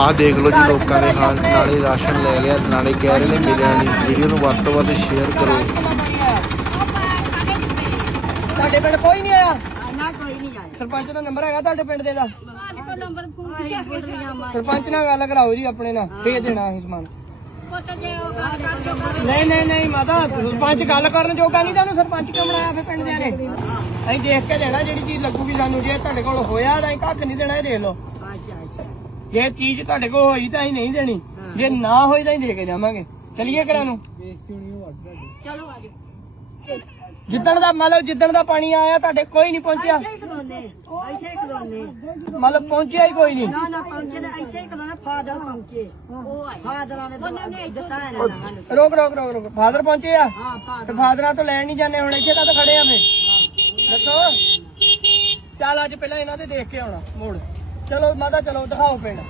ਆਹ ਦੇਖ ਲਓ ਜੀ ਲੋਕਾਂ ਦੇ ਹਾਲ ਨਾਲੇ ਰਾਸ਼ਨ ਲੈ ਲਿਆ ਨਾਲੇ ਕਹਿ ਰਹੇ ਨੇ ਮਿਲਿਆ ਨਹੀਂ। ਵੀਡੀਓ ਨੂੰ ਵੱਧ ਤੋਂ ਵੱਧ ਸ਼ੇਅਰ ਕਰੋ। ਤੁਹਾਡੇ ਪਿੰਡ ਕੋਈ ਨਹੀਂ ਆਇਆ। ਨਾ ਕੋਈ ਨਹੀਂ ਆਇਆ। ਸਰਪੰਚ ਦਾ ਨੰਬਰ ਹੈਗਾ ਤੁਹਾਡੇ ਪਿੰਡ ਦੇ ਦਾ। ਸਰਪੰਚ ਨਾਲ ਗੱਲ ਕਰਾਓ ਜੀ ਆਪਣੇ ਨਾਲ ਭੇਜ ਦੇਣਾ ਅਸੀਂ ਸਮਾਨ। ਨਹੀਂ ਨਹੀਂ ਨਹੀਂ ਮਾਤਾ ਸਰਪੰਚ ਗੱਲ ਕਰਨ ਜੋਗਾ ਨਹੀਂ ਤੁਹਾਨੂੰ ਸਰਪੰਚ ਕਿਉਂ ਬਣਾਇਆ ਫਿਰ ਪਿੰਡ ਦੇ ਨੇ ਅਸੀਂ ਦੇਖ ਕੇ ਦੇਣਾ ਜਿਹੜੀ ਚੀਜ਼ ਲੱਗੂਗੀ ਸਾਨੂੰ ਜੇ ਤੁਹਾਡੇ ਕੋਲ ਹੋਇਆ ਤਾਂ ਅਸੀਂ ਕੱਖ ਨਹੀਂ ਦੇਣਾ ਇਹ ਦੇਖ ਲਓ। ਅੱਛਾ ਅੱਛਾ। ਜੇ ਚੀਜ਼ ਤੁਹਾਡੇ ਕੋਲ ਹੋਈ ਤਾਂ ਅਸੀਂ ਨਹੀਂ ਦੇਣੀ। ਜੇ ਨਾ ਹੋਈ ਤਾਂ ਅਸੀਂ ਦੇ ਕੇ ਜਾਵਾਂਗੇ। ਚਲਿਏ ਘਰਾਂ ਨੂੰ। ਚਲੋ ਆਜੋ ਜਿੱਦਣ ਦਾ ਮਤਲਬ ਜਿੱਦਣ ਦਾ ਪਾਣੀ ਆਇਆ ਤੁਹਾਡੇ ਕੋਈ ਨਹੀਂ ਪਹੁੰਚਿਆ। ਇੱਥੇ ਹੀ ਖਲੋਨੇ ਇੱਥੇ ਹੀ ਖਲੋਨੇ। ਮਤਲਬ ਪਹੁੰਚਿਆ ਹੀ ਕੋਈ ਨਹੀਂ। ਨਾ ਨਾ ਪਹੁੰਚੇ ਤੇ ਇੱਥੇ ਹੀ ਖਲੋਨੇ ਫਾਦਰ ਪਹੁੰਚੇ। ਉਹ ਆਏ ਫਾਦਰਾਂ ਨੇ ਦਿੱਤਾ ਦਿੱਤਾ ਹੈ ਨਾ ਸਾਨੂੰ। ਰੋਕ ਰੋਕ ਰੋਕ ਰੋਕ। ਫਾਦਰ ਪਹੁੰਚੇ ਆ? ਹਾਂ ਤੇ ਫਾਦਰ ਫਾਦਰਾਂ ਤੋਂ ਲੈਣ ਨਹੀਂ ਜਾਂਦੇ ਹੁਣ ਇੱਥੇ ਕਦ ਖੜੇ ਆ ਫੇ ਦੱਸੋ। ਚੱਲ ਅੱਜ ਪਹਿਲਾਂ ਇਹਨਾਂ ਦੇ ਦੇਖ ਕੇ ਆਉਣਾ ਮੋੜ। ਚਲੋ ਮਾਤਾ ਚਲੋ ਦਿਖਾਓ ਪਿੰਡ।